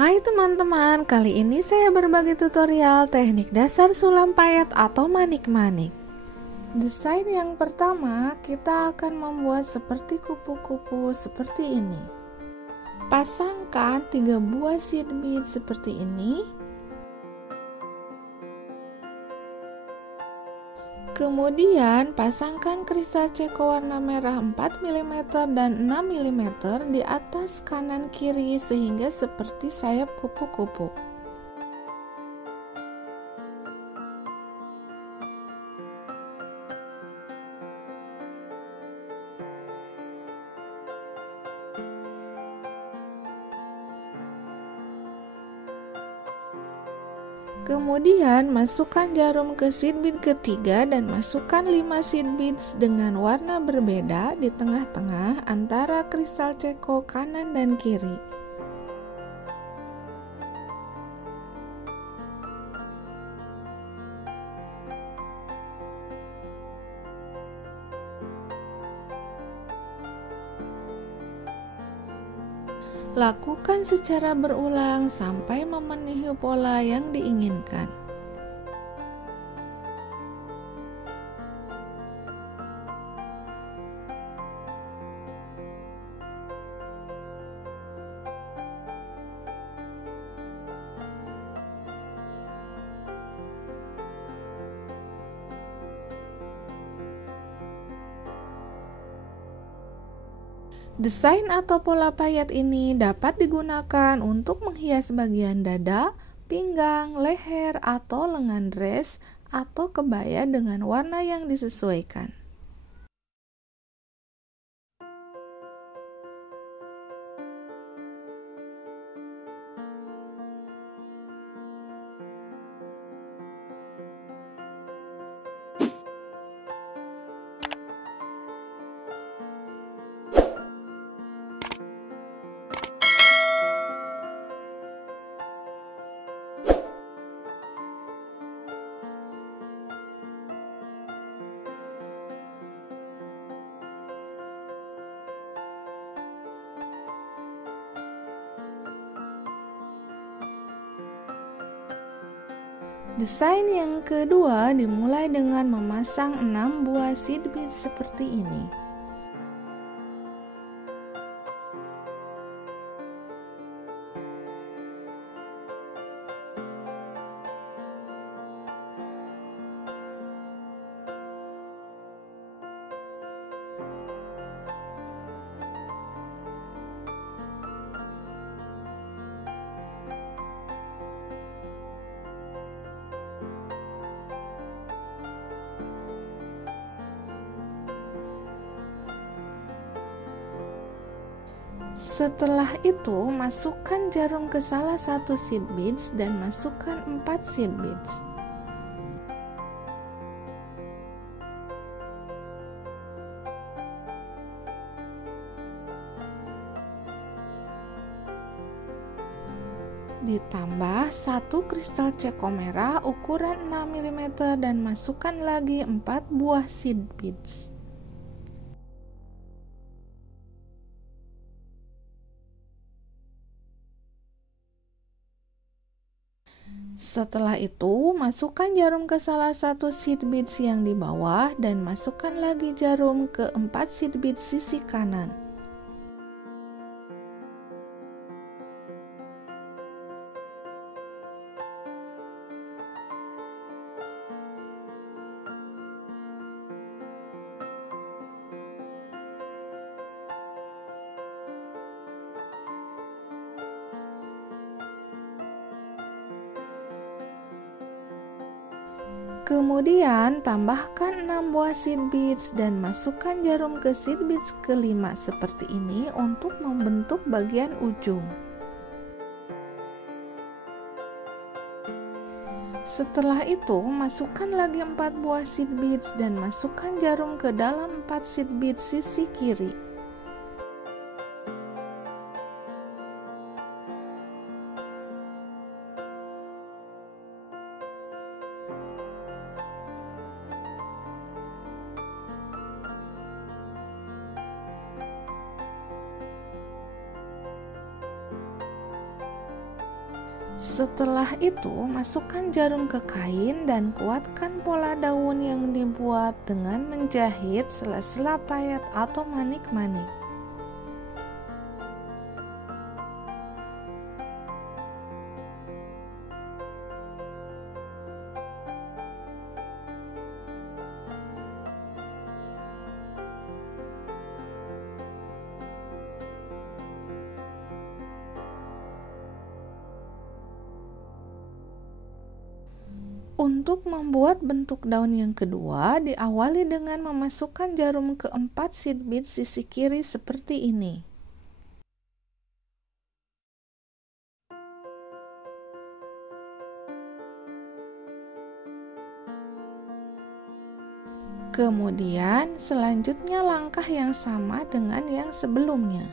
Hai teman-teman, kali ini saya berbagi tutorial teknik dasar sulam payet atau manik-manik. Desain yang pertama, kita akan membuat seperti kupu-kupu seperti ini. Pasangkan 3 buah seed bead seperti ini. Kemudian pasangkan kristal ceko warna merah 4 mm dan 6 mm di atas kanan kiri sehingga seperti sayap kupu-kupu. Kemudian masukkan jarum ke seed bead ketiga dan masukkan 5 seed beads dengan warna berbeda di tengah-tengah antara kristal ceko kanan dan kiri. Lakukan secara berulang sampai memenuhi pola yang diinginkan. Desain atau pola payet ini dapat digunakan untuk menghias bagian dada, pinggang, leher, atau lengan dress atau kebaya dengan warna yang disesuaikan. Desain yang kedua dimulai dengan memasang 6 buah seed beads seperti ini. Setelah itu, masukkan jarum ke salah satu seed beads dan masukkan 4 seed beads. Ditambah 1 kristal ceko merah ukuran 6 mm dan masukkan lagi 4 buah seed beads. Setelah itu, masukkan jarum ke salah satu seed beads yang di bawah dan masukkan lagi jarum ke 4 seed beads sisi kanan. Kemudian tambahkan 6 buah seed beads dan masukkan jarum ke seed beads kelima seperti ini untuk membentuk bagian ujung. Setelah itu, masukkan lagi 4 buah seed beads dan masukkan jarum ke dalam 4 seed beads sisi kiri. Setelah itu, masukkan jarum ke kain dan kuatkan pola daun yang dibuat dengan menjahit sela-sela payet atau manik-manik. Untuk membuat bentuk daun yang kedua, diawali dengan memasukkan jarum ke 4 sitbit sisi kiri seperti ini. Kemudian, selanjutnya langkah yang sama dengan yang sebelumnya.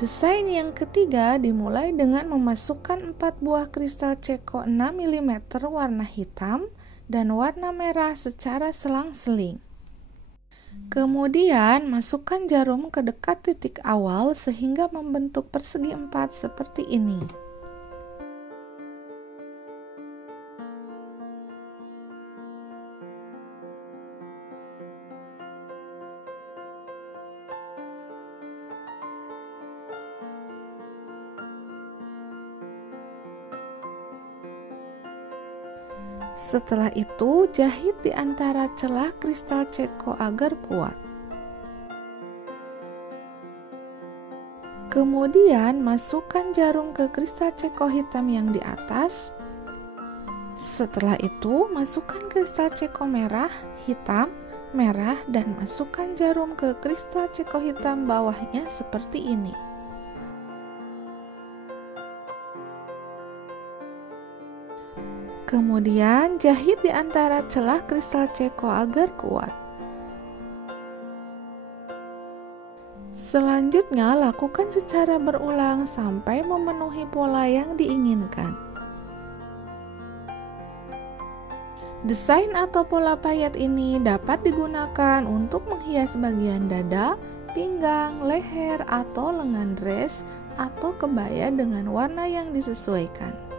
Desain yang ketiga dimulai dengan memasukkan 4 buah kristal ceko 6 mm warna hitam dan warna merah secara selang-seling. Kemudian masukkan jarum ke dekat titik awal sehingga membentuk persegi 4 seperti ini. Setelah itu, jahit di antara celah kristal ceko agar kuat. Kemudian, masukkan jarum ke kristal ceko hitam yang di atas. Setelah itu, masukkan kristal ceko merah, hitam, merah, dan masukkan jarum ke kristal ceko hitam bawahnya seperti ini. Kemudian jahit di antara celah kristal ceko agar kuat. Selanjutnya lakukan secara berulang sampai memenuhi pola yang diinginkan. Desain atau pola payet ini dapat digunakan untuk menghias bagian dada, pinggang, leher, atau lengan dress atau kebaya dengan warna yang disesuaikan.